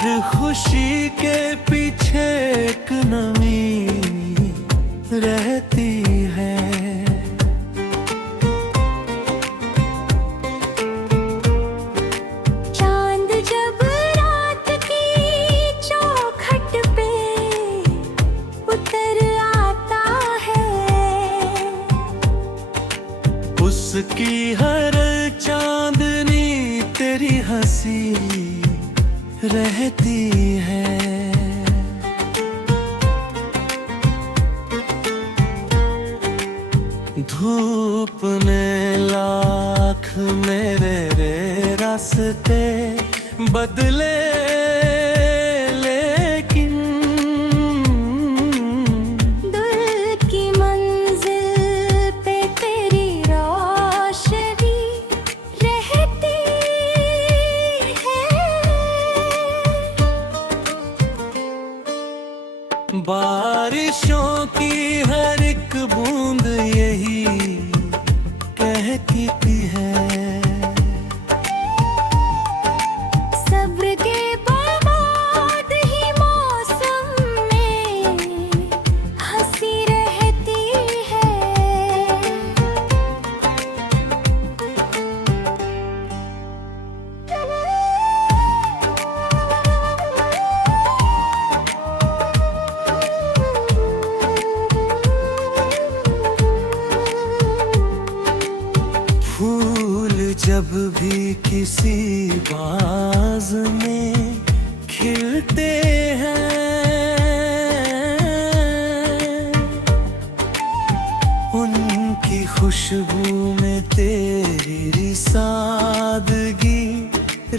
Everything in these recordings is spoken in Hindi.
हर खुशी के पीछे एक नमी रहती है। चांद जब रात की चौखट पे उतर आता है, उसकी हर चांदनी तेरी हंसी रहती है। धूप ने लाख मेरे रास्ते बदले, लेकिन दिल की मंजिल पे तेरी रोशनी रहती है। बारिशों की हर एक बूंद यही कहती है। सब्र के बाद ही मौसम में हंसी रहती है। फूल जब भी किसी बाग में खिलते हैं, उनकी खुशबू में तेरी सादगी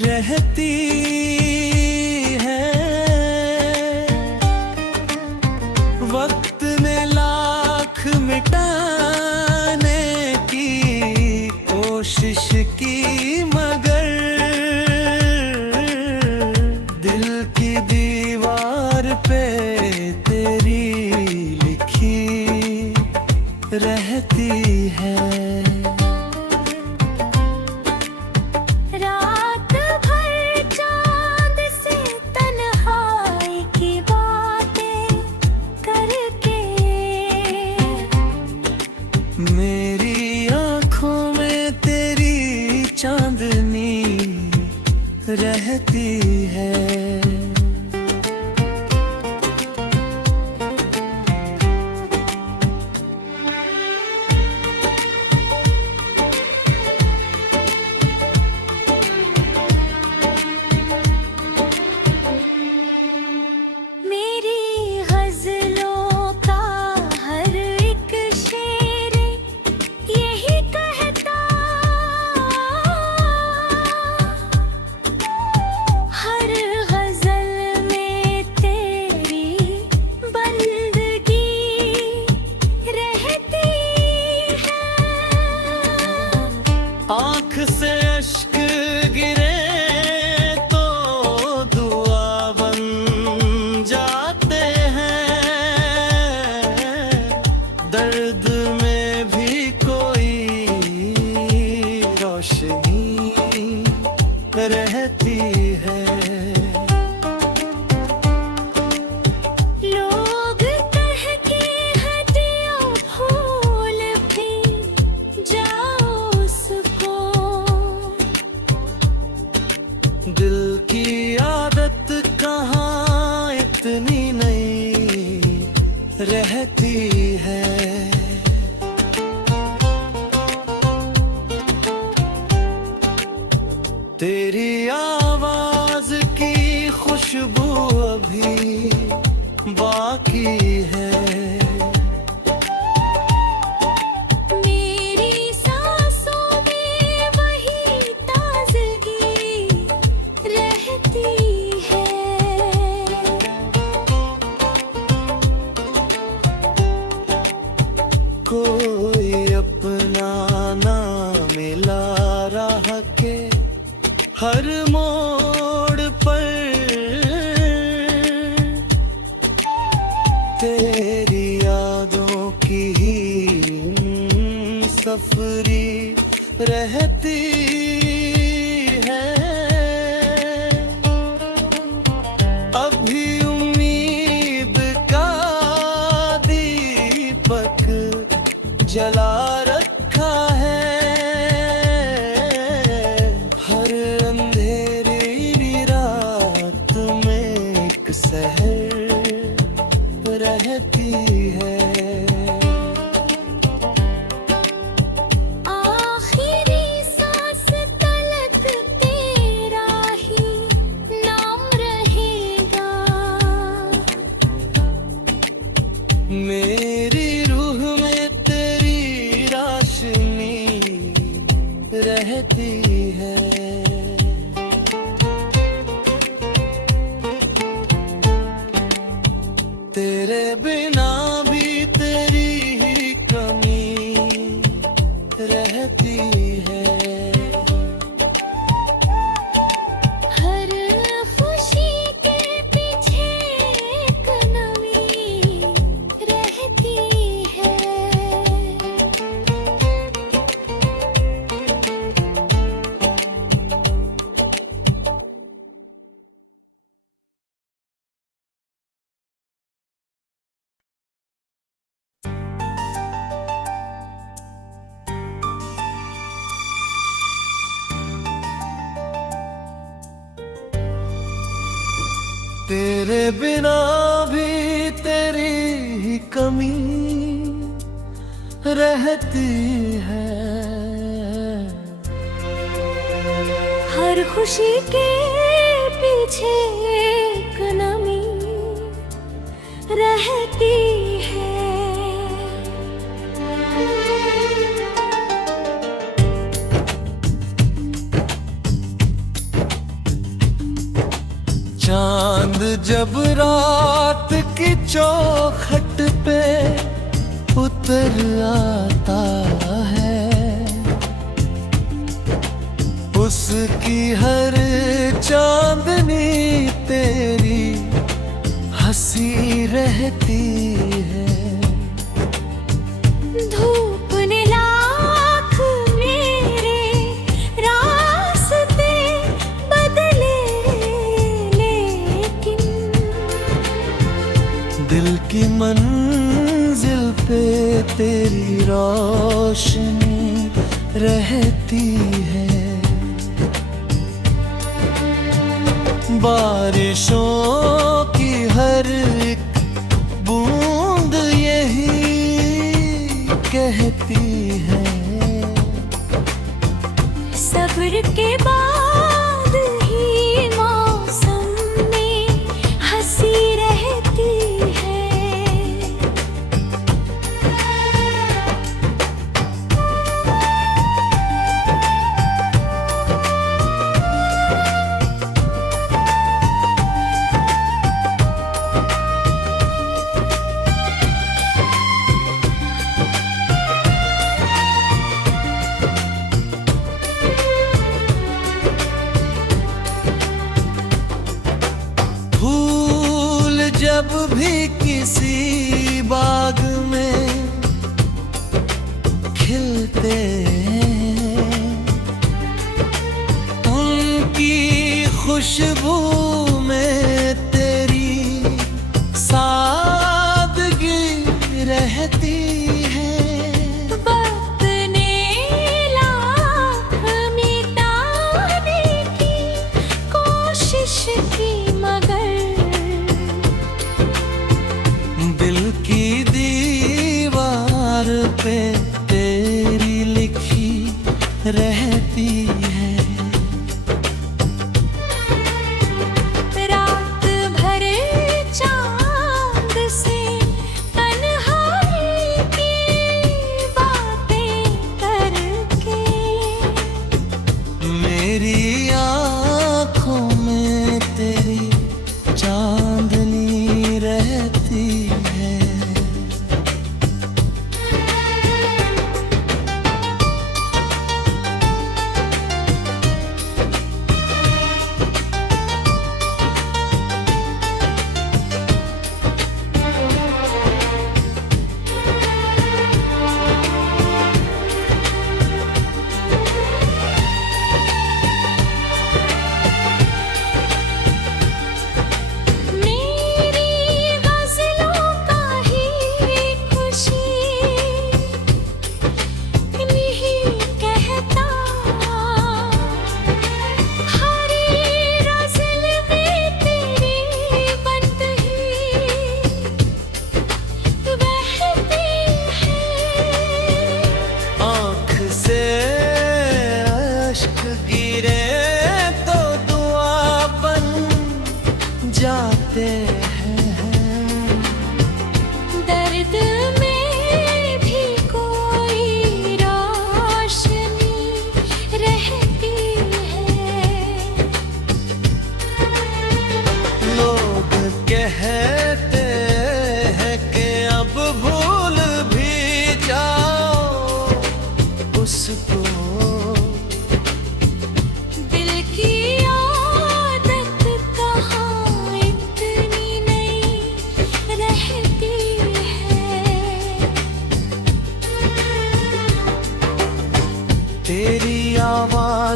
रहती है। वक्त ने लाख मिटाने की कोशिश की, मगर दिल की दीवार पे तेरी लिखी रहती है। रात भर चांद से तन्हाई की बातें करके मेरी आँखों में तेरी चांदनी रहती है। मेरी गजलों का हर एक शेर यही कहता, हर गजल में तेरी बंदगी रहती है। आँख से अश्क गिरे तो दुआ बन जाते हैं। दर्द में भी कोई रोशनी रहती है। लोग कह के हटियो फूल भी जाओ उसको, दिल की आदत कहाँ इतनी नई रहती है। तेरी आवाज की खुशबू अभी बाकी है। मेरी सांसों में वही ताजगी रहती है। कोई अपना ना मिला राह के हर मोड़ पर, तेरी यादों की ही सफरी रहती है। रहती है। तेरे बिना भी तेरी ही कमी रहती है। हर खुशी के पीछे एक नमी रहती है। तेरे बिना भी तेरी ही कमी रहती है। हर खुशी के पीछे एक नमी रहती है। चांद जब रात की चौखट पे उतर आता है, उसकी हर चांदनी तेरी हंसी रहती है। धूप ने लाख मेरे रास्ते बदले, लेकिन दिल की मंजिल पे तेरी रोशनी रहती है। बारिशों की हर एक बूंद यही कहती है। सब्र के बाद ही मौसम में हंसी रहती है। फूल जब भी किसी बाग में खिलते हैं, उनकी खुशबू में तेरी सादगी रहती है। वक्त ने लाख मिटाने की कोशिश की, मगर दिल की दीवार पे तेरी लिखी रहती है। रात भर चांद से तन्हाई की बातें करके मेरी आँखों में तेरी चांदनी रहती है।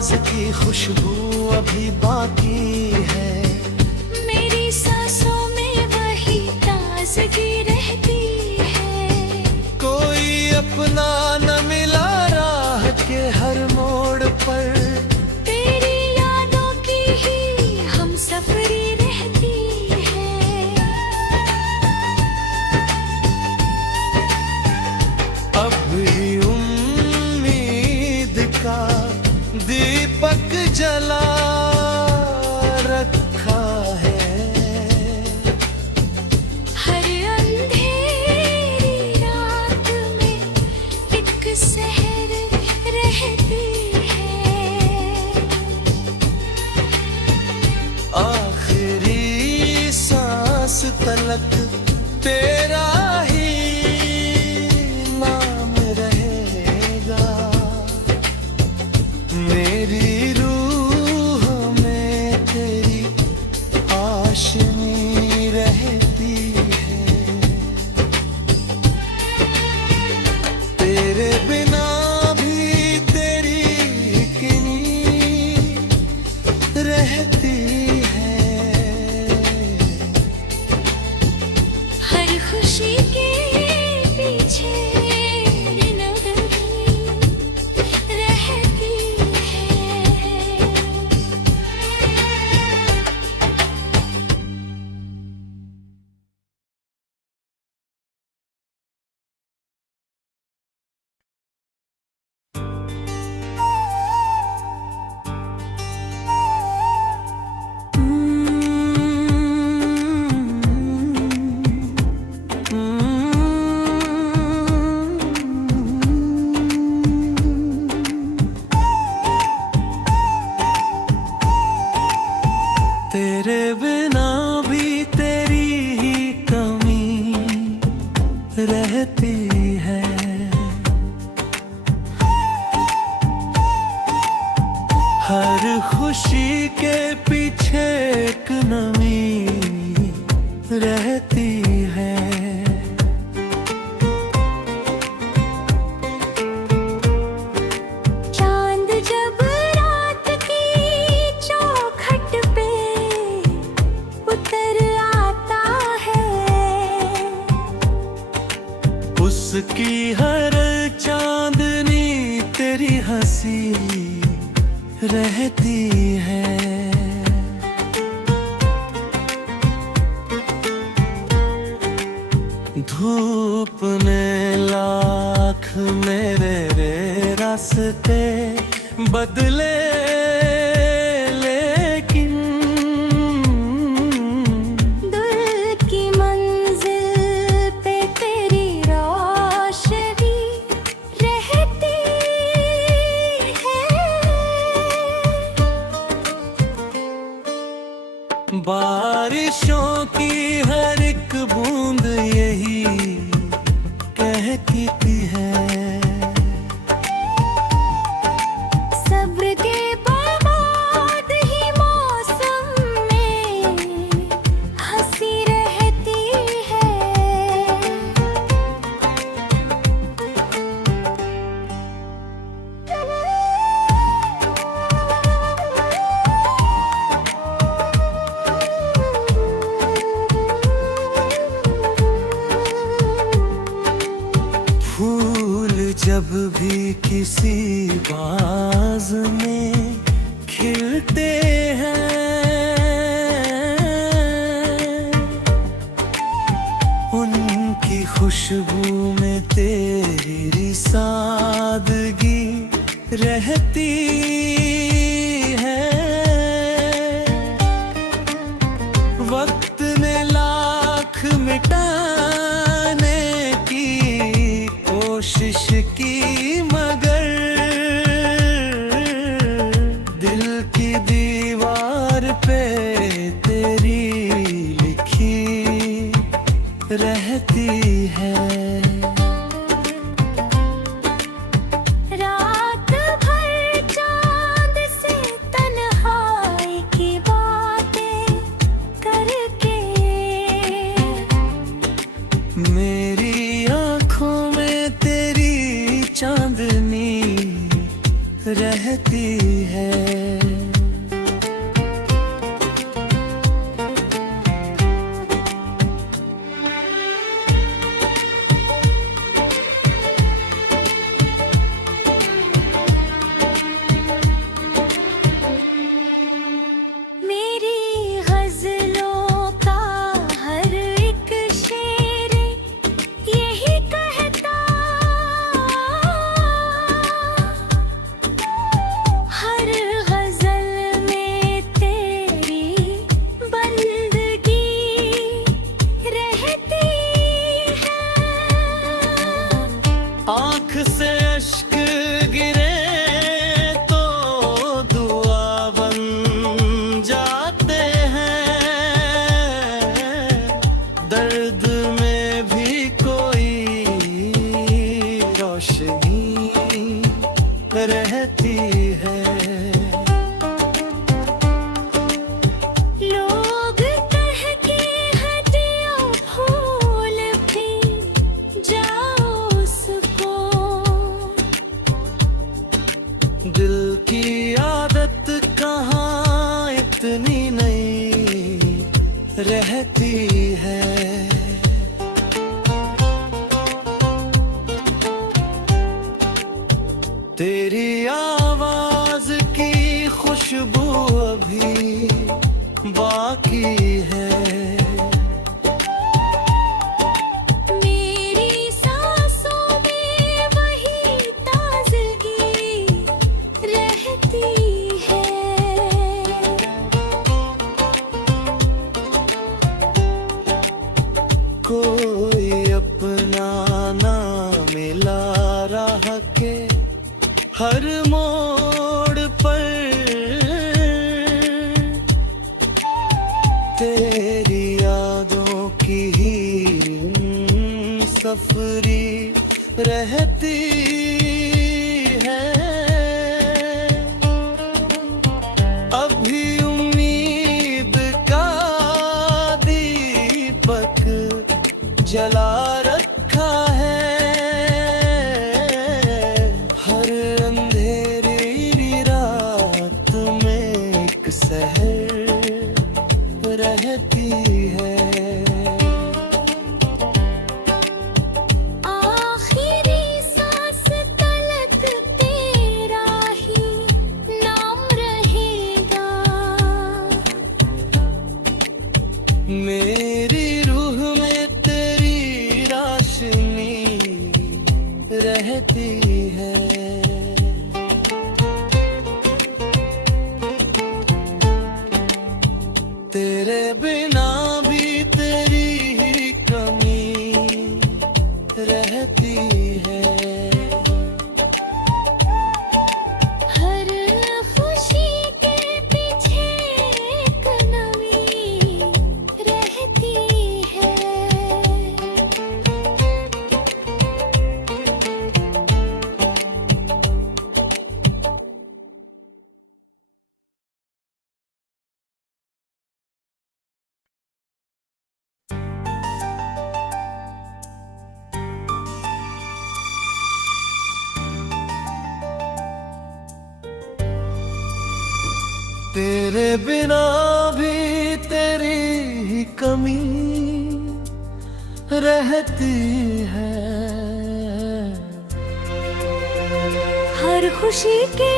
राज की खुशबू अभी बाकी है। मेरी सांसों में वही ताजगी रहती है। कोई अपना न मिला राह के हर मोड़ पर, तेरी यादों की ही हम सफरी रहती है। अब भी उम्मीद का दीपक जला रखा है। हर अंधेरी रात में एक सहर रहती है। आखिरी सांस तलक तेरा ही नाम रहेगा। मेरी रूह में तेरी आशनी रहती है। तेरे बिना भी तेरी किनी रहती है। हर खुशी के पीछे नगरी रहती है। तेरे बिना भी तेरी ही कमी रहती है। हर खुशी के पीछे एक नमी रहती है। चांद जब रात की चौखट पे उतर आता है। उसकी हर चांदनी तेरी हंसी रहती है। धूप ने लाख मेरे रास्ते बदले, लेकिन दिल की मंजिल पे तेरी रोशनी रहती है। बारिशों की हर एक बूंद यही कहती है। सब्र के बाद ही मौसम में हंसी रहती है। फूल जब भी किसी बाज में खिलते हैं, उनकी खुशबू में तेरी सादगी रहती है। वक्त ने लाख मिटाने की कोशिश की, मगर खुशबू अभी बाकी है। मेरी सांसों में वही ताजगी रहती है। कोई अपना ना मिला राह के हर मोड़ पर, तेरी यादों की ही सफरी रहती है। अभी उम्मीद का दीपक जला रखा है। हर अंधेरी रात में एक सहर रहती है। आखिरी सांस तलक तेरा ही नाम रहेगा। मेरी रूह में तेरी रोशनी रहती है। तेरे बिना भी तेरी ही कमी रहती है। हर खुशी के पीछे एक नमी रहती है। तेरे बिना भी तेरी ही कमी रहती है। हर खुशी के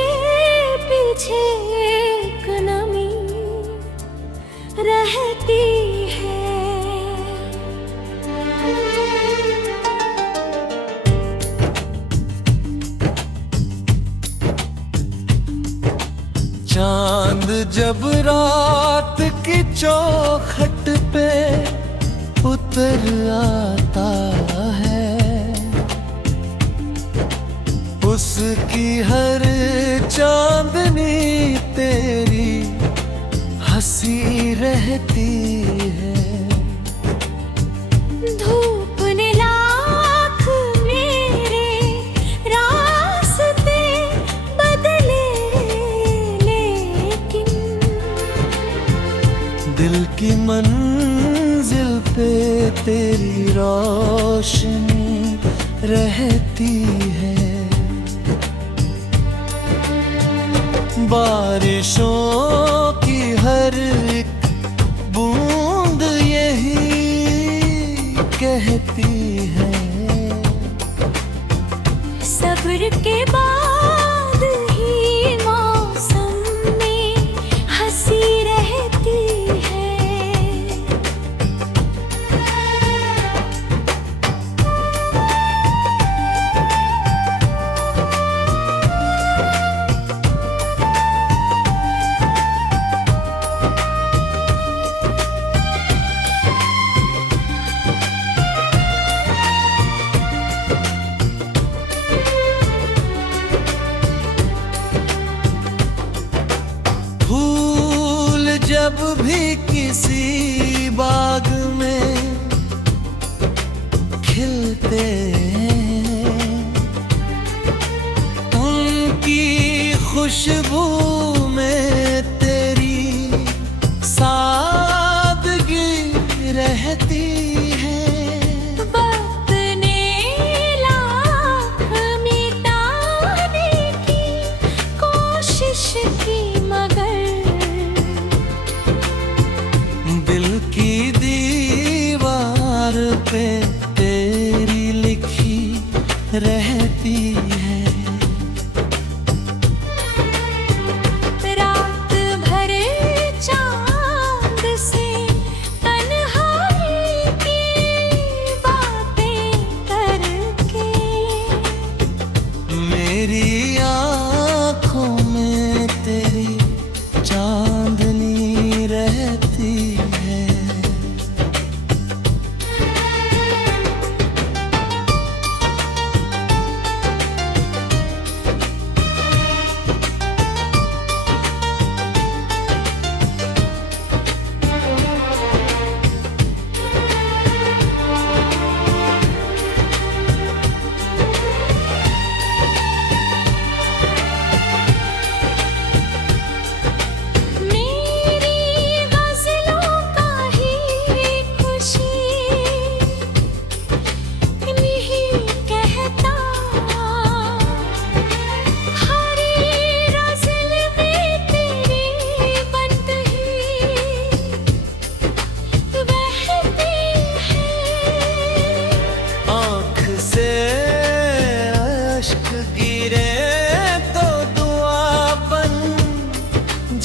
पीछे एक नमी रहती है। चांद जब रात की चौखट पे उतर आता है, उसकी हर चांदनी तेरी हंसी रहती है। धूप ने लाख मेरे रास्ते बदले, लेकिन दिल की मंजिल पे तेरी रोशनी रहती है। बारिशों की हर एक बूंद यही कहती है, सब्र के बाद ही मौसम में हंसी रहती है। जब भी किसी बाग में खिलते हैं, उनकी खुशबू में तेरी सादगी रहती है। वक्त ने लाख मिटाने की कोशिश की, मगर दिल की दीवार पे तेरी लिखी रहती है।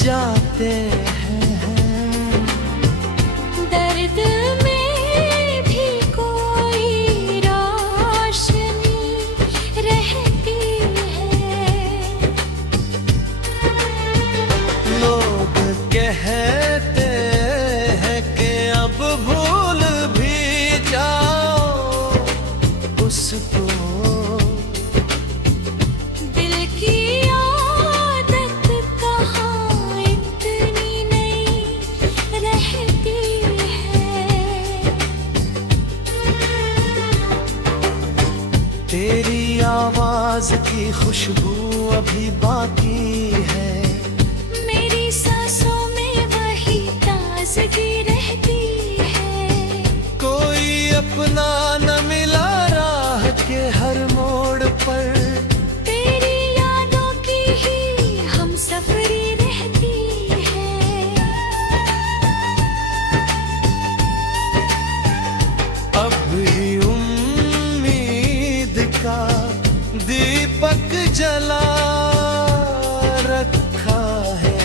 जाते हैं। दर्द में भी कोई रोशनी रहती है। लोग कहते हैं कि अब भूल भी जाओ उसको, दिल की आदत कहाँ इतनी नहीं रहती है। तेरी आवाज की खुशबू अभी बाकी है। मेरी सांसों में वही ताजगी रहती है। कोई अपना न मिला राह के हर मोड़ पर, तेरी यादों की ही हम सफरी रहती है। अब भी उम्मीद का दीपक जला रखा है।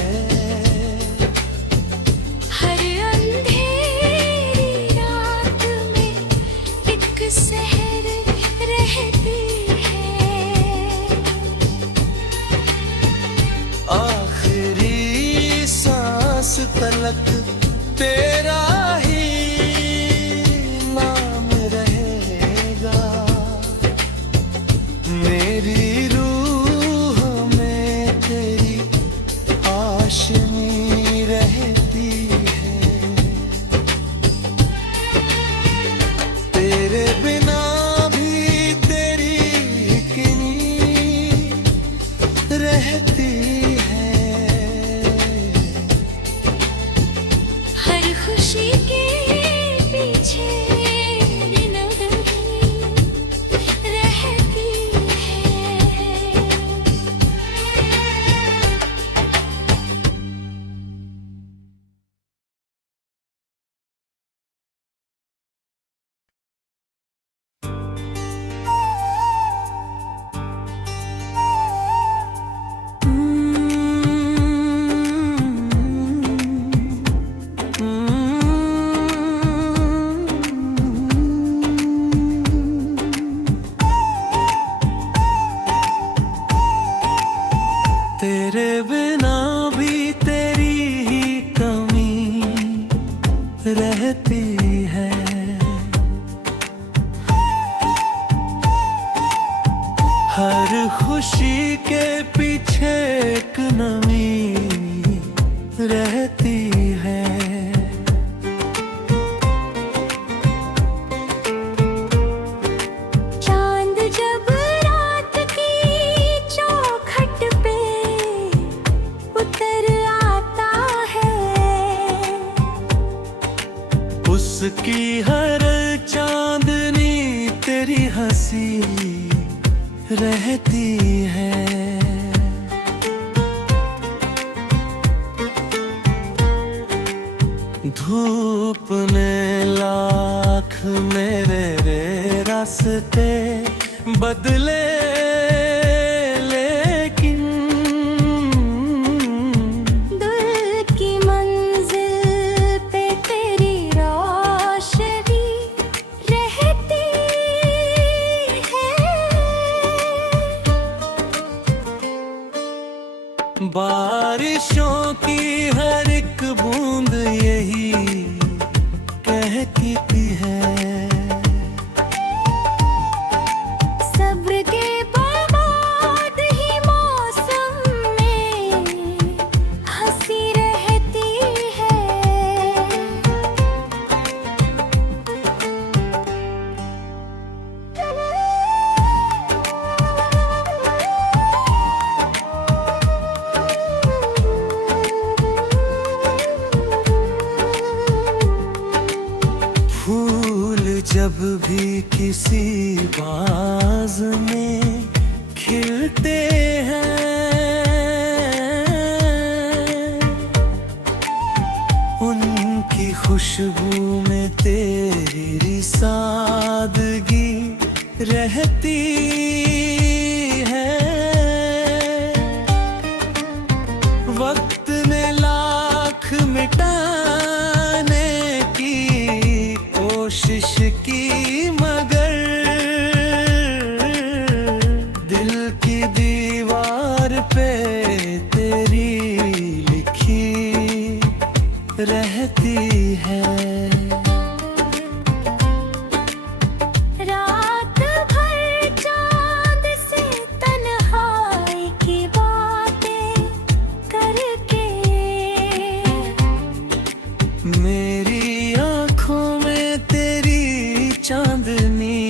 हर अंधेरी रात में एक सहर रहती है। आखिरी सांस तलक तेरा ही नाम रहेगा। मेरी रूह में तेरी आशनी रहती है। तेरे बिना भी तेरी किनी रहती है। हर खुशी के पीछे नगरी रहती है। तेरे बिना भी तेरी ही कमी रहती है। हर खुशी के पीछे एक नमी रहती है। चांद जब रात की चौखट पे उतर आता है। उसकी हर चांदनी तेरी हंसी रहती है। धूप ने लाख मेरे रास्ते बदले, लेकिन दिल की मंजिल पे तेरी रोशनी रहती है। बारिशों की हर एक बूंद यही कहती है। सब्र के बाद ही मौसम में हंसी रहती है। फूल जब भी किसी बाज में खिलते हैं, उनकी खुशबू में तेरी सादगी रहती है। वक्त ने मिटाने की कोशिश की, मगर दिल की दीवार पे तेरी लिखी रहती है। रात भर चांद से तन्हाई की बातें करके मेरी आँखों में तेरी चांदनी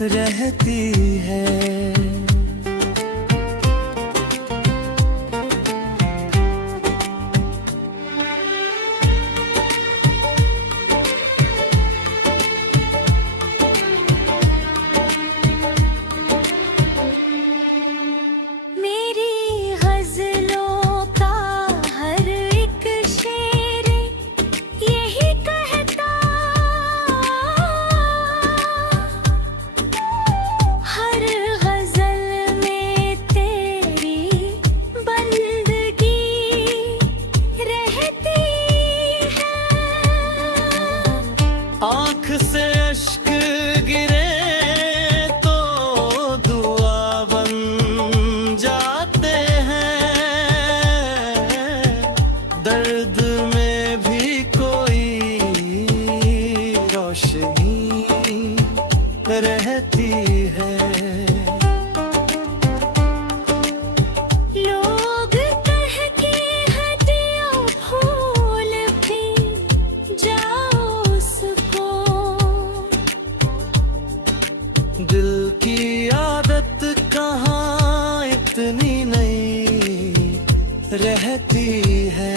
रहती है। मेरी गजलों का हर एक शेर यही कहता, हर गजल में तेरी बंदगी रहती है। आँख से अश्क गिरे तो दुआ बन जाते हैं। दर्द में भी कोई रोशनी रहती है। लोग कह के हटियो फूल भी जाओ उसको, दिल की आदत कहाँ इतनी नहीं रहती है।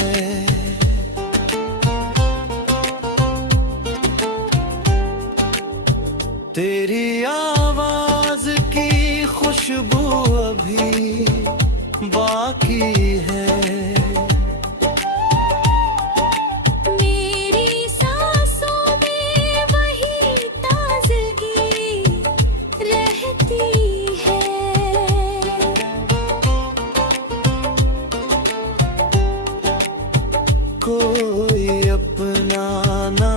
तेरी आवाज की खुशबू अभी बाकी है। मेरी सांसों में वही ताजगी रहती है। कोई अपना ना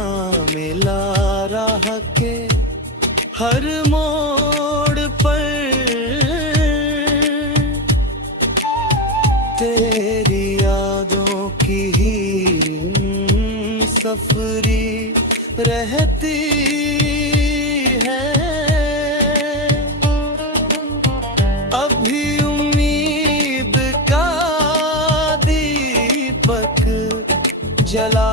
मिला राह के हर मोड़ पर, तेरी यादों की ही सफरी रहती है। अभी उम्मीद का दीपक जला